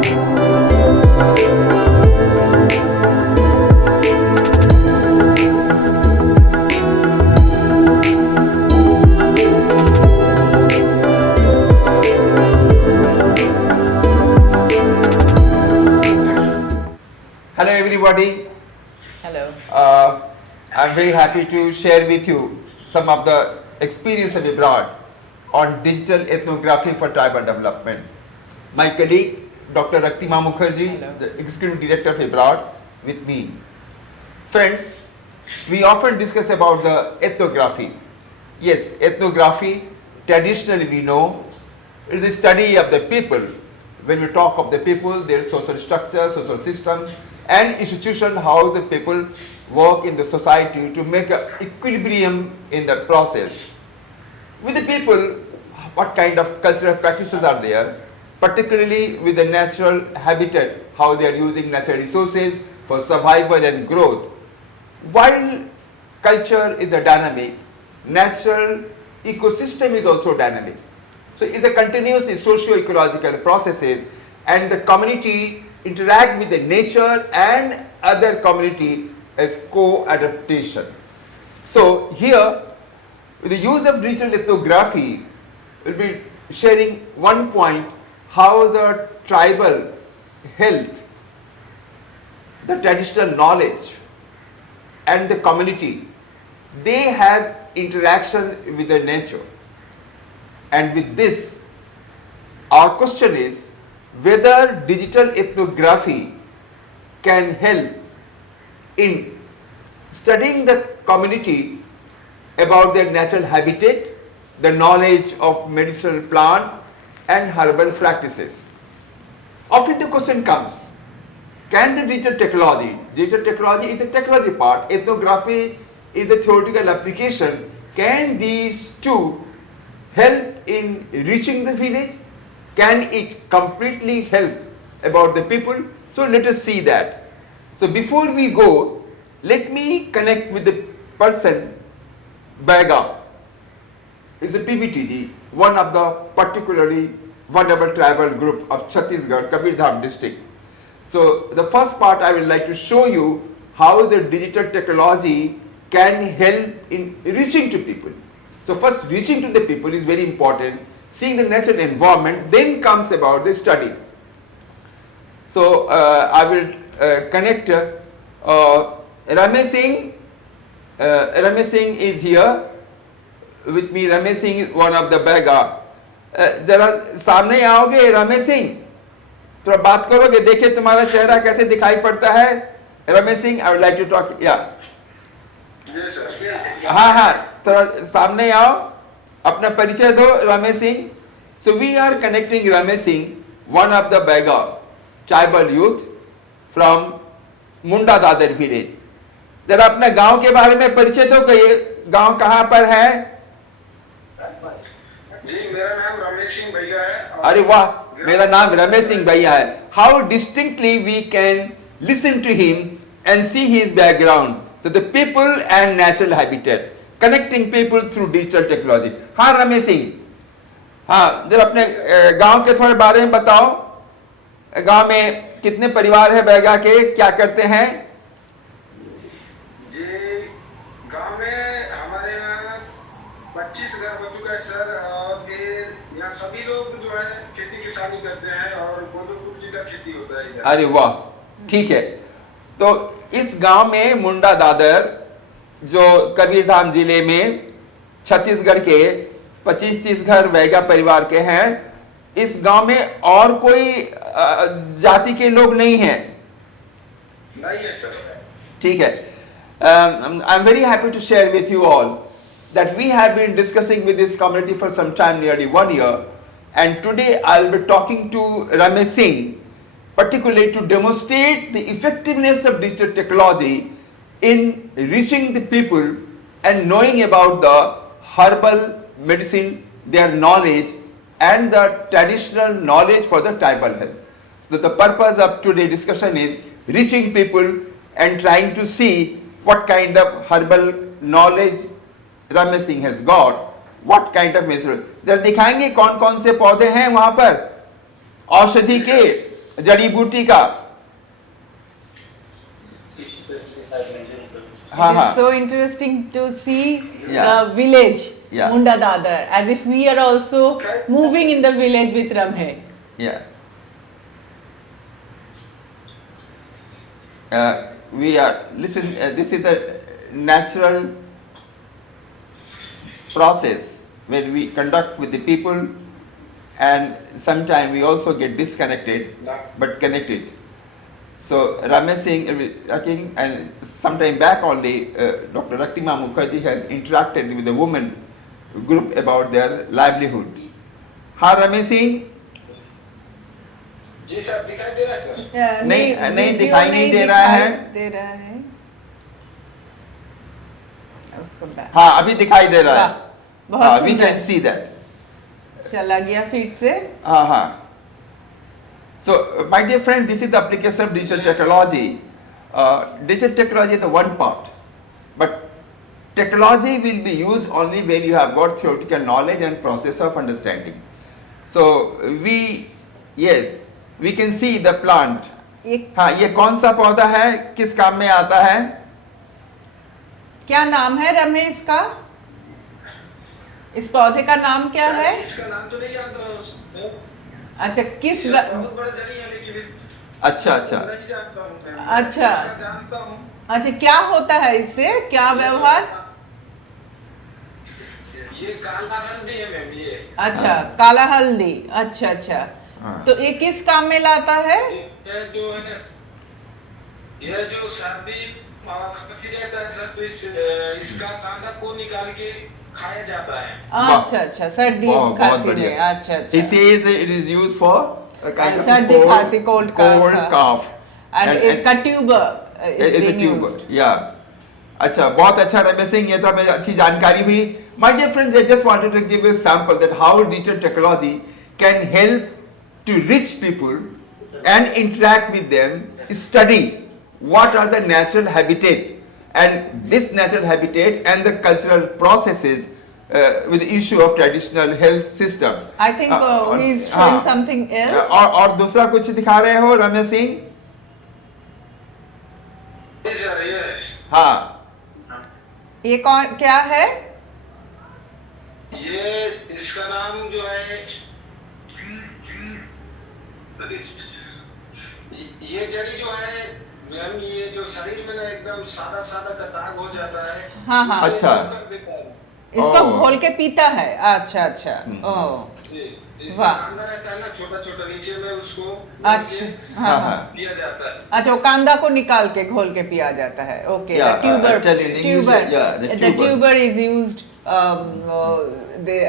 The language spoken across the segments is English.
Hello everybody. Hello. I'm very happy to share with you some of the experience of abroad on digital ethnography for tribal development. My colleague Dr. Raktima Mukhopadhyay, Hello. the Executive Director of abroad, with me. Friends, we often discuss about the ethnography. Yes, ethnography, traditionally we know, is the study of the people. When we talk of the people, their social structure, social system, and institution, how the people work in the society to make an equilibrium in the process. With the people, what kind of cultural practices are there, particularly with the natural habitat, how they are using natural resources for survival and growth. While culture is a dynamic, natural ecosystem is also dynamic. So it's a continuously socio-ecological processes, and the community interact with the nature and other community as co-adaptation. So here, with the use of digital ethnography, we'll be sharing one point, how the tribal health, the traditional knowledge, and the community, they have interaction with the nature. And with this, our question is whether digital ethnography can help in studying the community about their natural habitat, the knowledge of medicinal plant and herbal practices. Often the question comes, can the digital technology is the technology part, ethnography is the theoretical application, can these two help in reaching the village? Can it completely help about the people? So let us see that. So before we go, let me connect with the person, Baga. Is a PBTG, one of the particularly vulnerable tribal group of Chhattisgarh, Kabirdham district. So the first part I would like to show you how the digital technology can help in reaching to people. So first, reaching to the people is very important, seeing the natural environment, then comes about the study. So I will connect Ramesh Singh. Ramesh Singh is here with me. Ramesh Singh is one of the Baga. जरा सामने आओगे रमेश सिंह, थोड़ा बात करोगे, देखिए तुम्हारा चेहरा कैसे दिखाई पड़ता है. Ramesh Singh, I would like to talk. या हाँ हाँ, थोड़ा सामने आओ, अपना परिचय दो. Ramesh Singh. So we are connecting Ramesh Singh, one of the Baga tribal youth from Munda Dadar village. जरा अपने गांव के बारे में परिचय दो कि ये गांव कहाँ पर है. जी, मेरा नाम रमेश सिंह भैया है. अरे वाह, मेरा नाम रमेश सिंह भैया है. How distinctly we can listen to him and see his background. So the people and natural habitat, connecting people through digital technology. हाँ रमेश सिंह, हाँ जरा अपने गांव के थोड़े बारे में बताओ. गांव में कितने परिवार है बैगा के, क्या करते हैं? जी, गांव में हमारे यहाँ 25 घर बच्चों का सर, और फिर यहाँ सभी लोग जो है खेती किसानी करते हैं और गोदू का खेती होता है. अरे वाह, ठीक है. तो इस गांव में मुंडा दादर, जो कबीरधाम जिले में छत्तीसगढ़ के 25-30 घर बैगा परिवार के हैं. इस गांव में और कोई जाति के लोग नहीं हैं. नहीं है सर. ठीक है. I am very happy to share with you all that we have been discussing with this community for some time, nearly 1 year, and today I will be talking to Ramesh Singh, particularly to demonstrate the effectiveness of digital technology in reaching the people and knowing about the herbal medicine, their knowledge and the traditional knowledge for the tribal health. So the purpose of today's discussion is reaching people and trying to see what kind of herbal knowledge Ramesh Singh has got, what kind of medicine. जरा दिखाएंगे कौन कौन से पौधे हैं वहां पर औषधि के, जड़ी बूटी का हाँ It हाँ is so interesting to see Yeah. the village, Yeah. Munda Dadar, as if we are also moving in the village with Ramhe. yeah we are listen this is the natural process when we conduct with the people, and sometimes we also get disconnected but connected. So Ramesh Singh talking, and sometime back only Dr. Raktima Mukhopadhyay has interacted with the women group about their livelihood. हाँ Ramesh Singh ji sir दिखाई दे रहा है sir नहीं video दिखाई नहीं दे रहा है। दे रहा है उसको back। हाँ अभी दिखाई दे रहा है। वाह, बहुत we सुंदर। can see that। चला गया फिर से। हाँ हाँ so my dear friend, this is the application of digital technology. Digital technology is the one part, but technology will be used only when you have got theoretical knowledge and process of understanding. So yes, we can see the plant. हाँ ये कौन सा पौधा है, किस काम में आता है? क्या नाम है रमेश का? इस पौधे का नाम क्या है? इसका नाम तो नहीं याद अच्छा किस बहुत बड़ा जड़ी है लेकिन अच्छा अच्छा नहीं जानता हूँ मैं। अच्छा। जानता हूँ अच्छा क्या होता है इससे, क्या व्यवहार? ये काला रंग भी है मैम ये अच्छा काला हल्दी, अच्छा अच्छा। हाँ। तो ये किस काम में लाता है? ये जो है ये जो सर्दी खत्म जाता है सर, तो इसका कांदा को निकाल के खाया जाता है। अच्छा अच्छा सर्दी बहुत खांसी बढ़िया। में, अच्छा अच्छा। He says it is used for a kind of सर्दी cold, खांसी, cold cough, cough. and इसका tuber is is a being tuber. used। Yeah. अच्छा बहुत अच्छा रमेश सिंह, ये तो हमें अच्छी जानकारी हुई। My dear friends, I just wanted to give you a sample that how digital technology can help to reach people and interact with them, study what are the natural habitat, and this natural habitat and the cultural processes with the issue of traditional health system. I think he is showing something else। और दूसरा कुछ दिखा रहे हो रमेश सिंह? हाँ ये कौन क्या है? ये इसका नाम जो है ये जड़ी जो है मैम, ये जो शरीर में ना एकदम सादा सादा का दाग हो जाता है। हाँ हाँ अच्छा। इसको ओह। घोल के पीता है, अच्छा अच्छा। ओह वाह। रहता है ना छोटा छोटा, नीचे में उसको अच्छा हाँ हाँ दिया जाता है। अच्छा, वो कांदा को निकाल के घोल के पिया जाता है। Okay Yeah, tuber I'll tell you in English, yeah, the the tuber. tuber is used, they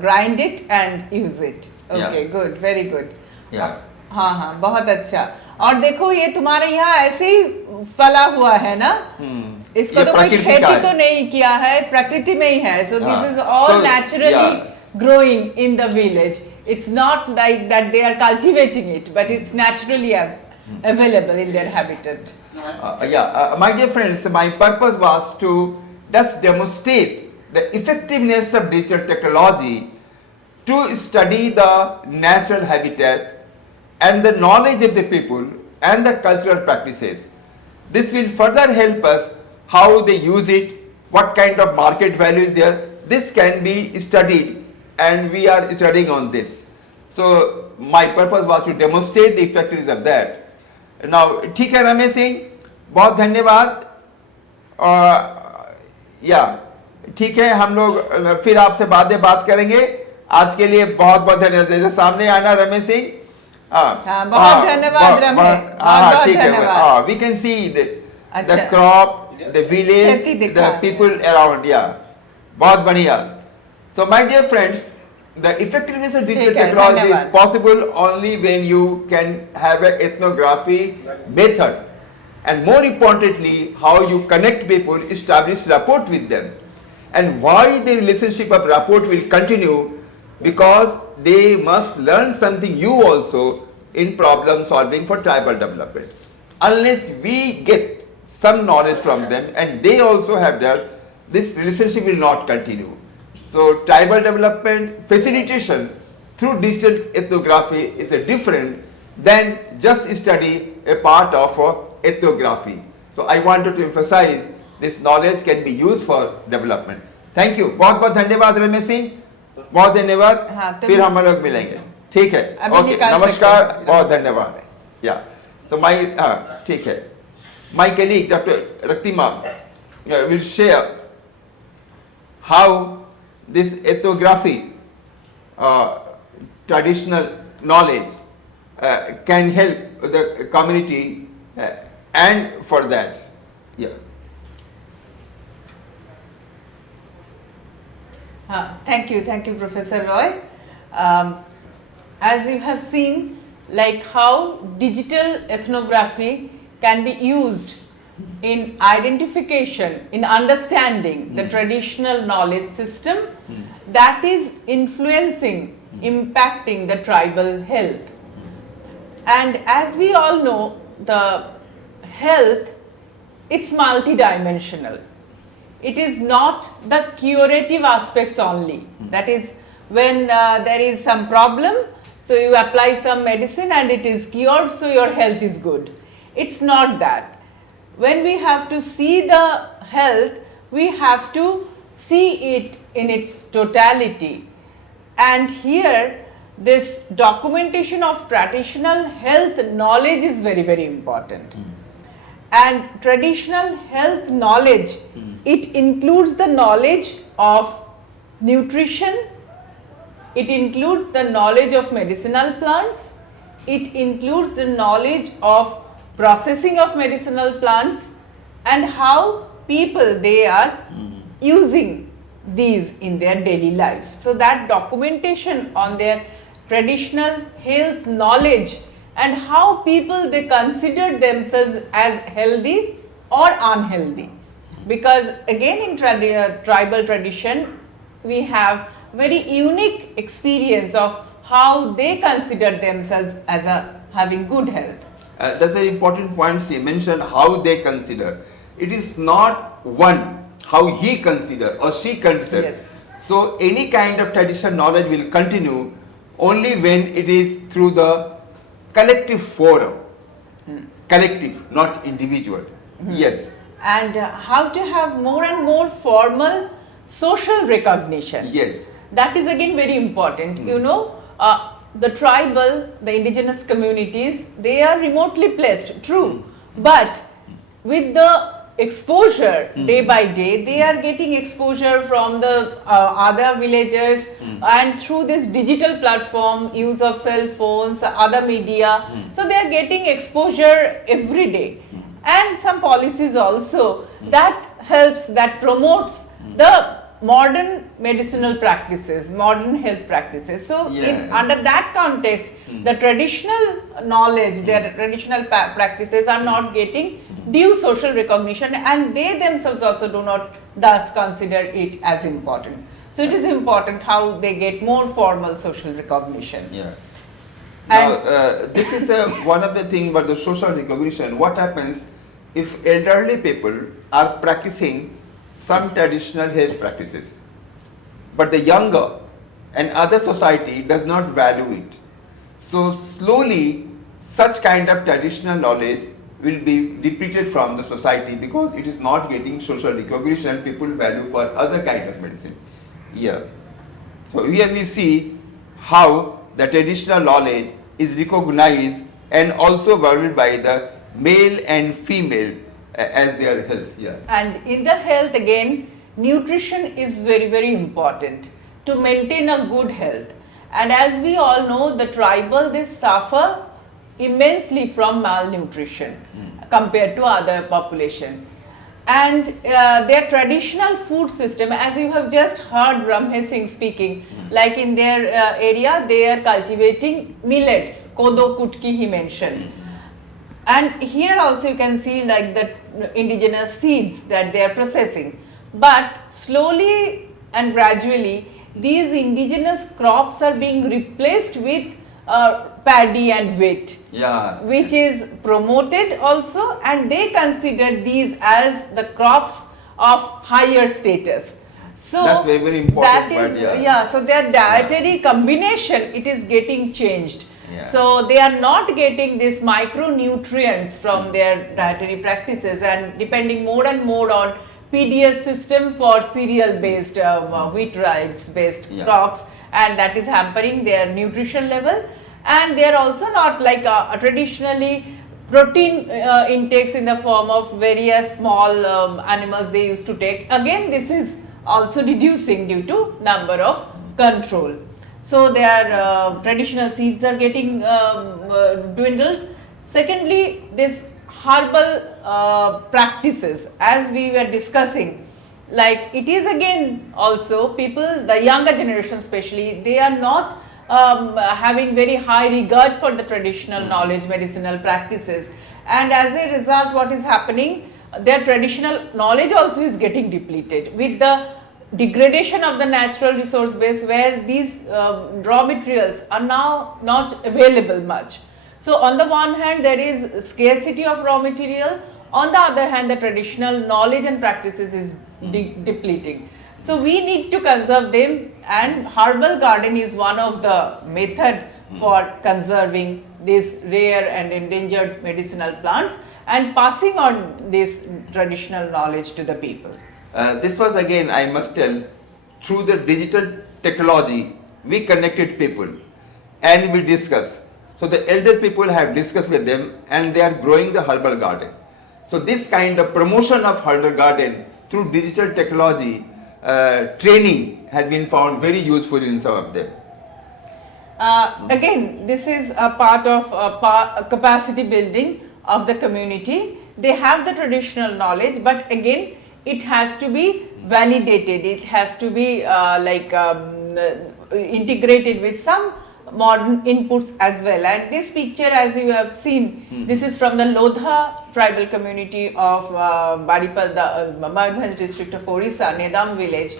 grind it and use it। Okay, Yeah. good, very good। Yeah. हाँ हाँ बहुत अच्छा। और देखो ये तुम्हारे यहाँ ऐसे ही फला हुआ है ना? इसको ये तो कोई प्रकृति का खेती है। तो नहीं किया है, प्रकृति में ही है। So this हाँ। is all So, naturally yeah. growing in the village। It's not like that they are cultivating it, but it's naturally available in their habitat। My dear friends, my purpose was to just demonstrate the effectiveness of digital technology to study the natural habitat and the knowledge of the people and the cultural practices. This will further help us how they use it, what kind of market value is there. This can be studied and we are studying on this. So my purpose was to demonstrate the effectiveness of that. Now ठीक है रमेश सिंह, बहुत धन्यवाद। या ठीक है, हम लोग फिर आपसे बाद में बात करेंगे। आज के लिए बहुत बहुत धन्यवाद। सामने आना रमेश सिंह। हाँ बहुत धन्यवाद रमेश, बहुत धन्यवाद। We can see the अच्छा। crop, the village, खेती दिखा the है। people around. Yeah, बहुत बढ़िया। So my dear friends, the effectiveness of digital ठीक है, technology is धन्यवाद। possible only when you can have an ethnography method, and more importantly, how you connect people, establish rapport with them, and why the relationship of rapport will continue, because they must learn something you also in problem solving for tribal development. Unless we get some knowledge from them and they also have their, this relationship will not continue. So tribal development facilitation through digital ethnography is a different than just study a part of ethnography. So I wanted to emphasize this knowledge can be used for development. Thank you. बहुत बहुत धन्यवाद रमेश सिंह, बहुत धन्यवाद। हाँ, तो फिर हम लोग मिलेंगे, ठीक है? अभी ओके, निकाल नमस्कार, सकते हैं। बहुत नमस्ते, धन्यवाद। नमस्ते। या तो माय ठीक है, my colleague Dr. Raktima will share how this ethnography traditional knowledge can help the community and for that. Yeah. Thank you, Professor Roy. As you have seen, like how digital ethnography can be used in identification, in understanding the traditional knowledge system that is influencing, impacting the tribal health. And as we all know, the health, it's multidimensional. It is not the curative aspects only. That is, when there is some problem, so you apply some medicine and it is cured, so your health is good. It's not that. When we have to see the health, we have to see it in its totality. And here, this documentation of traditional health knowledge is very, very important. And traditional health knowledge, it includes the knowledge of nutrition, it includes the knowledge of medicinal plants, it includes the knowledge of processing of medicinal plants and how people they are using these in their daily life. So that documentation on their traditional health knowledge and how people they consider themselves as healthy or unhealthy. Because again in tribal tradition we have very unique experience of how they consider themselves as having good health. That's very important point. She mentioned how they consider. It is not one, how he consider or she consider. Yes. So any kind of traditional knowledge will continue only when it is through the collective forum. Collective, not individual. Yes. And how to have more and more formal social recognition. Yes. That is again very important. You know, the tribal, the indigenous communities, they are remotely placed, true. But with the exposure day by day, they are getting exposure from the other villagers and through this digital platform, use of cell phones, other media. So they are getting exposure every day. And some policies also that helps, that promotes the modern medicinal practices, modern health practices. So under that context, the traditional knowledge, their traditional practices are not getting due social recognition and they themselves also do not thus consider it as important. So it is important how they get more formal social recognition. Yeah. Now, this is one of the things about the social recognition. What happens if elderly people are practicing some traditional health practices, but the younger and other society does not value it. So slowly such kind of traditional knowledge will be depleted from the society because it is not getting social recognition. People value for other kind of medicine. Yeah. So here we see how the traditional knowledge is recognized and also valued by the male and female as their health. Yeah. And in the health again, nutrition is very, very important to maintain a good health. And as we all know, the tribal, they suffer immensely from malnutrition compared to other population. And their traditional food system, as you have just heard Ramhe Singh speaking, like in their area, they are cultivating millets, kodo kutki he mentioned. And here also you can see like the indigenous seeds that they are processing. But slowly and gradually, these indigenous crops are being replaced with paddy and wheat, which is promoted also, and they consider these as the crops of higher status. So that's very, very important. That is, so their dietary combination, it is getting changed. Yeah. So they are not getting these micronutrients from their dietary practices and depending more and more on PDS system for cereal based wheat rice based Yeah. crops, and that is hampering their nutrition level. And they are also not like traditionally protein intakes in the form of various small animals they used to take. Again, this is also reducing due to number of control. So their traditional seeds are getting dwindled. Secondly, this herbal practices, as we were discussing, like it is again also people, the younger generation especially, they are not having very high regard for the traditional knowledge, medicinal practices, and as a result what is happening, their traditional knowledge also is getting depleted with the degradation of the natural resource base, where these raw materials are now not available much. So on the one hand there is scarcity of raw material, on the other hand the traditional knowledge and practices is depleting. So we need to conserve them, and herbal garden is one of the method for conserving these rare and endangered medicinal plants and passing on this traditional knowledge to the people. This was again, I must tell, through the digital technology, we connected people and we discussed. So the elder people have discussed with them and they are growing the herbal garden. So this kind of promotion of herbal garden through digital technology training has been found very useful in some of them. Again, this is a part of capacity building of the community. They have the traditional knowledge, but again it has to be validated, it has to be integrated with some modern inputs as well. And this picture, as you have seen, this is from the Lodha tribal community of Baripada, Mayurbhanj district of Orissa, Nedam village.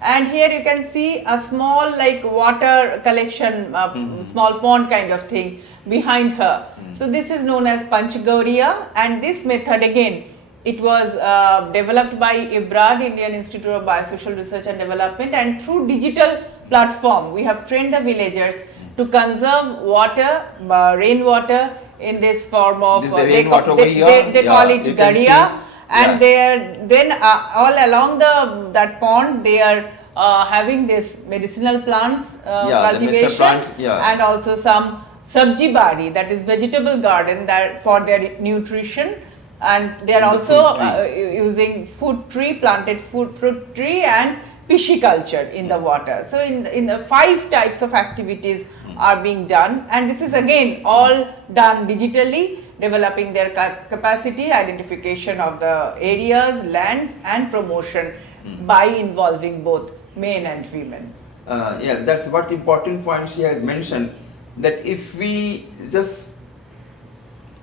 And here you can see a small like water collection, small pond kind of thing behind her. So this is known as Panchagauria, and this method again, it was developed by IBRAD, Indian Institute of Biosocial Research and Development, and through digital platform we have trained the villagers to conserve water, rainwater in this form of This is the rainwater over here. they call it you can gadia, see. and they are then all along that pond they are having this medicinal plants the medicinal cultivation, plant, and also some sabji bari, that is vegetable garden, that for their nutrition. And they are And the also fruit using planted fruit tree and pisciculture in the water. So in the 5 types of activities are being done, and this is again all done digitally, developing their capacity, identification of the areas, lands, and promotion by involving both men and women. Yeah, that's what important point she has mentioned, that if we just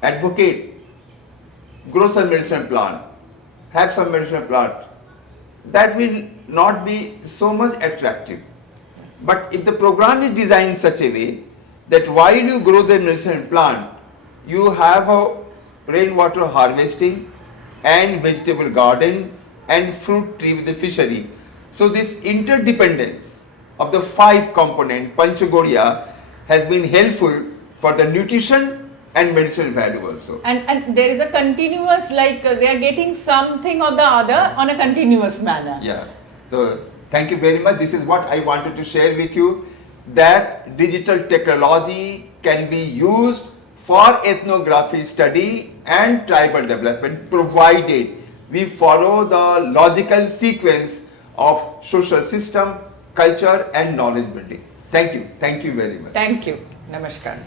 advocate grow some medicinal plant, have some medicinal plant, that will not be so much attractive. But if the program is designed in such a way that while you grow the medicinal plant, you have a rainwater harvesting and vegetable garden and fruit tree with the fishery. So this interdependence of the 5 component Panchagauria has been helpful for the nutrition and medicinal value also. And there is a continuous, like they are getting something or the other on a continuous manner. Yeah. So thank you very much. This is what I wanted to share with you, that digital technology can be used for ethnography study and tribal development, provided we follow the logical sequence of social system, culture and knowledge building. Thank you. Thank you very much. Thank you. Namaskar.